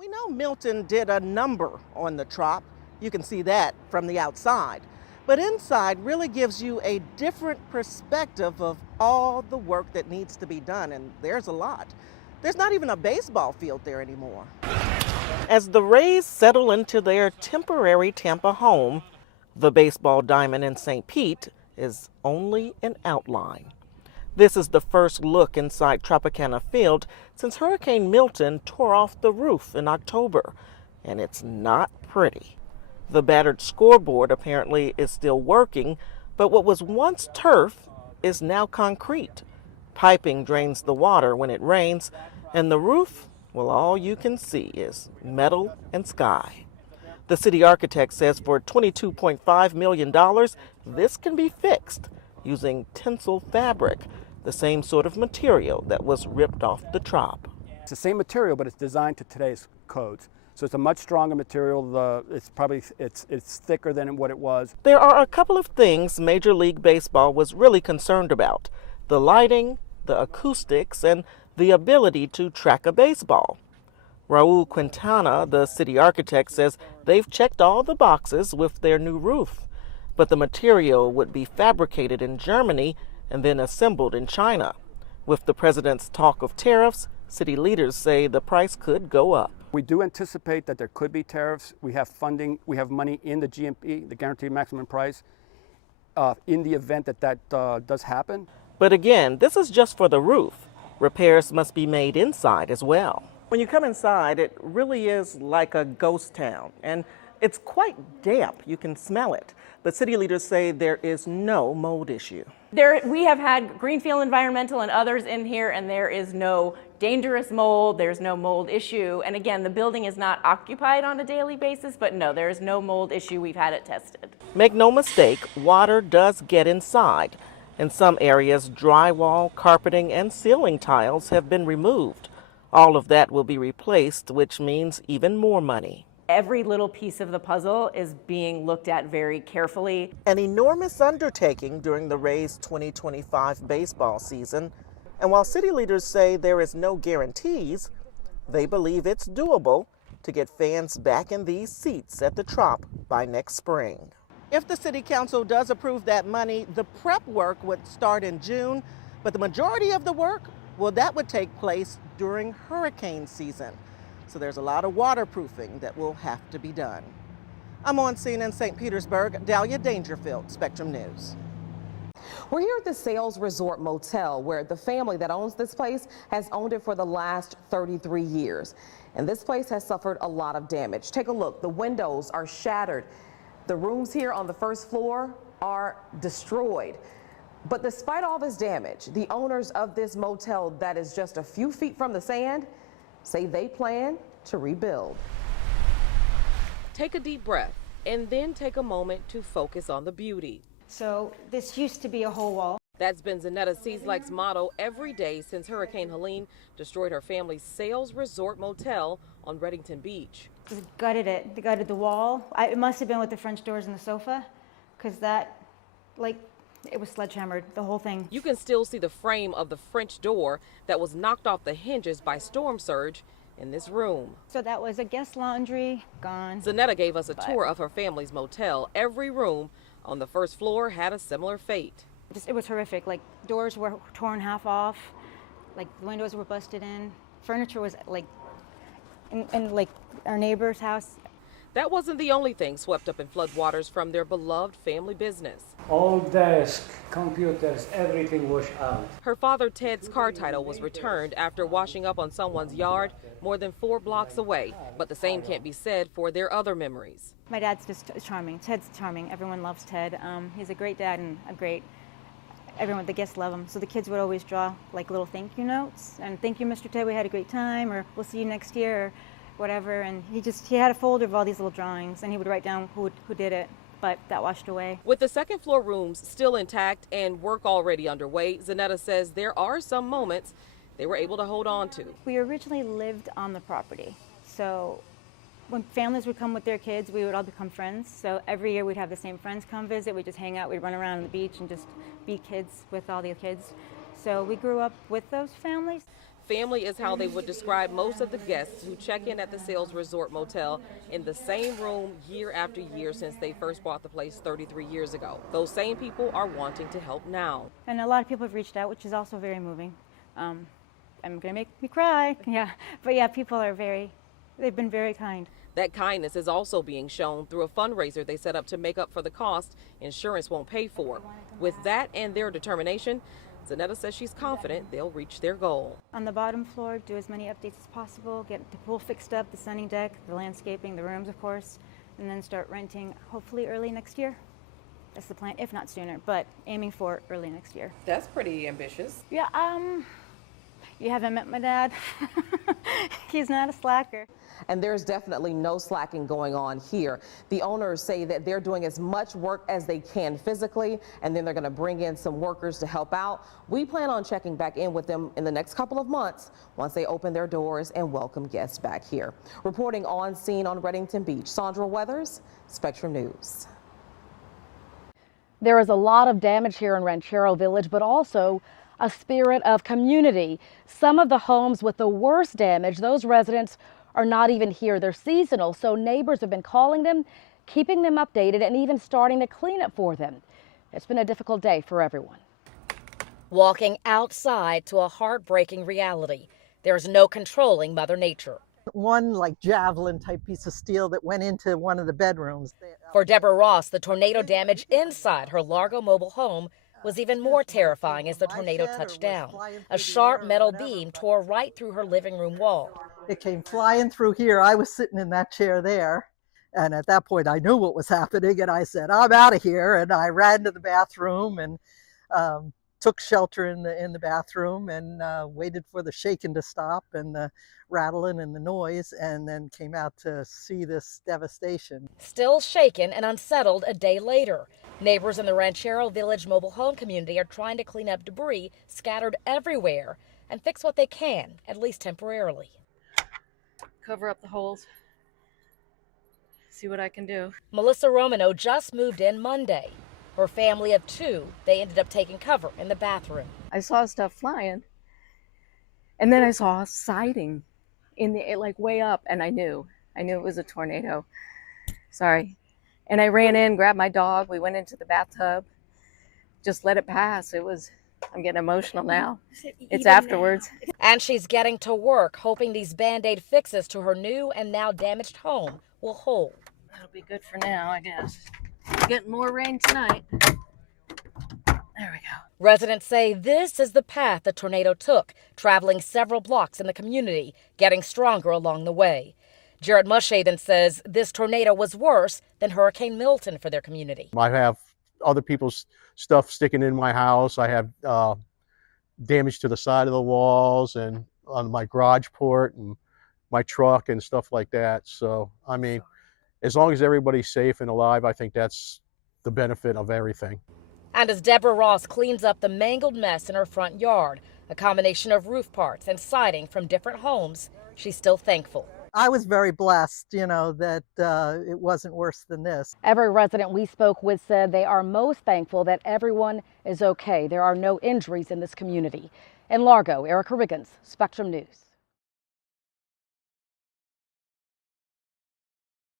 We know Milton did a number on the Trop. You can see that from the outside. But inside really gives you a different perspective of all the work that needs to be done, and there's a lot. There's not even a baseball field there anymore. As the Rays settle into their temporary Tampa home, the baseball diamond in St. Pete is only an outline. This is the first look inside Tropicana Field since Hurricane Milton tore off the roof in October, and it's not pretty. The battered scoreboard apparently is still working, but what was once turf is now concrete. Piping drains the water when it rains, and the roof, well, all you can see is metal and sky. The city architect says for $22.5 million, this can be fixed using Tencel fabric, the same sort of material that was ripped off the Trop. It's the same material, but it's designed to today's codes. So it's a much stronger material. It's thicker than what it was. There are a couple of things Major League Baseball was really concerned about: the lighting, the acoustics, and the ability to track a baseball. Raul Quintana, the city architect, says they've checked all the boxes with their new roof, but the material would be fabricated in Germany and then assembled in China. With the president's talk of tariffs, city leaders say the price could go up. We do anticipate that there could be tariffs. We have funding, we have money in the GMP, the Guaranteed Maximum Price, in the event that does happen. But again, this is just for the roof. Repairs must be made inside as well. When you come inside, it really is like a ghost town, and it's quite damp. You can smell it. But city leaders say there is no mold issue. We have had Greenfield Environmental and others in here, and there is no dangerous mold, there's no mold issue. And again, the building is not occupied on a daily basis, but no, there is no mold issue. We've had it tested. Make no mistake, water does get inside. In some areas, drywall, carpeting, and ceiling tiles have been removed. All of that will be replaced, which means even more money. Every little piece of the puzzle is being looked at very carefully. An enormous undertaking during the Rays 2025 baseball season. And while city leaders say there is no guarantees, they believe it's doable to get fans back in these seats at the Trop by next spring. If the city council does approve that money, the prep work would start in June, but the majority of the work, well, that would take place during hurricane season. So there's a lot of waterproofing that will have to be done. I'm on scene in St. Petersburg. Dahlia Dangerfield, Spectrum News. We're here at the Sales Resort Motel, where the family that owns this place has owned it for the last 33 years. And this place has suffered a lot of damage. Take a look. The windows are shattered. The rooms here on the first floor are destroyed. But despite all this damage, the owners of this motel that is just a few feet from the sand say they plan to rebuild. Take a deep breath and then take a moment to focus on the beauty. So this used to be a whole wall. That's been Zanetta Cieslak's motto every day since Hurricane Helene destroyed her family's Sales Resort Motel on Reddington Beach. Just gutted it. They gutted the wall. It must have been with the French doors and the sofa, because that, it was sledgehammered, the whole thing. You can still see the frame of the French door that was knocked off the hinges by storm surge in this room. So that was a guest laundry, gone. Zanetta gave us a tour of her family's motel. Every room on the first floor had a similar fate. It was horrific. Doors were torn half off, the windows were busted in. Furniture was in our neighbor's house. That wasn't the only thing swept up in floodwaters from their beloved family business. All desks, computers, everything washed out. Her father Ted's car title was returned after washing up on someone's yard more than 4 blocks away. But the same can't be said for their other memories. My dad's just charming. Ted's charming. Everyone loves Ted. He's a great dad and everyone, the guests love him. So the kids would always draw little thank you notes. And thank you, Mr. Ted, we had a great time, or we'll see you next year, or whatever. And he had a folder of all these little drawings, and he would write down who did it, but that washed away. With the second floor rooms still intact and work already underway, Zanetta says there are some moments they were able to hold on to. We originally lived on the property. So when families would come with their kids, we would all become friends. So every year we'd have the same friends come visit. We'd just hang out, we'd run around on the beach and just be kids with all the kids. So we grew up with those families. Family is how they would describe most of the guests who check in at the Sales Resort Motel in the same room year after year since they first bought the place 33 years ago. Those same people are wanting to help now. And a lot of people have reached out, which is also very moving. I'm going to make me cry. Yeah. But yeah, people are they've been very kind. That kindness is also being shown through a fundraiser they set up to make up for the cost insurance won't pay for. With that and their determination, Zanetta says she's confident they'll reach their goal. On the bottom floor, do as many updates as possible, get the pool fixed up, the sunning deck, the landscaping, the rooms, of course, and then start renting hopefully early next year. That's the plan, if not sooner, but aiming for early next year. That's pretty ambitious. Yeah, you haven't met my dad. He's not a slacker. And there's definitely no slacking going on here. The owners say that they're doing as much work as they can physically, and then they're going to bring in some workers to help out. We plan on checking back in with them in the next couple of months once they open their doors and welcome guests back here. Reporting on scene on Redington Beach, Sandra Weathers, Spectrum News. There is a lot of damage here in Ranchero Village, but also a spirit of community. Some of the homes with the worst damage, those residents are not even here. They're seasonal, so neighbors have been calling them, keeping them updated, and even starting to clean up for them. It's been a difficult day for everyone. Walking outside to a heartbreaking reality. There's no controlling Mother Nature. One like javelin type piece of steel that went into one of the bedrooms. For Deborah Ross, the tornado damage inside her Largo mobile home was even more terrifying as the tornado touched down. A sharp metal beam tore right through her living room wall. It came flying through here. I was sitting in that chair there. And at that point, I knew what was happening. And I said, I'm out of here. And I ran to the bathroom and took shelter in the bathroom and waited for the shaking to stop and the rattling and the noise, and then came out to see this devastation. Still shaken and unsettled a day later. Neighbors in the Ranchero Village mobile home community are trying to clean up debris scattered everywhere and fix what they can, at least temporarily. Cover up the holes, see what I can do. Melissa Romano just moved in Monday. Her family of two, they ended up taking cover in the bathroom. I saw stuff flying, and then I saw siding like way up, and I knew it was a tornado. Sorry. And I ran in, grabbed my dog, we went into the bathtub, just let it pass. I'm getting emotional now. It's afterwards. And she's getting to work, hoping these Band-Aid fixes to her new and now damaged home will hold. That'll be good for now, I guess. Getting more rain tonight. There we go. Residents say this is the path the tornado took, traveling several blocks in the community, getting stronger along the way. Jared Mushaven says this tornado was worse than Hurricane Milton for their community. I have other people's stuff sticking in my house. I have damage to the side of the walls and on my garage port and my truck and stuff like that. So, I mean, as long as everybody's safe and alive, I think that's the benefit of everything. And as Deborah Ross cleans up the mangled mess in her front yard, a combination of roof parts and siding from different homes, she's still thankful. I was very blessed, that it wasn't worse than this. Every resident we spoke with said they are most thankful that everyone is okay. There are no injuries in this community. In Largo, Erica Riggins, Spectrum News.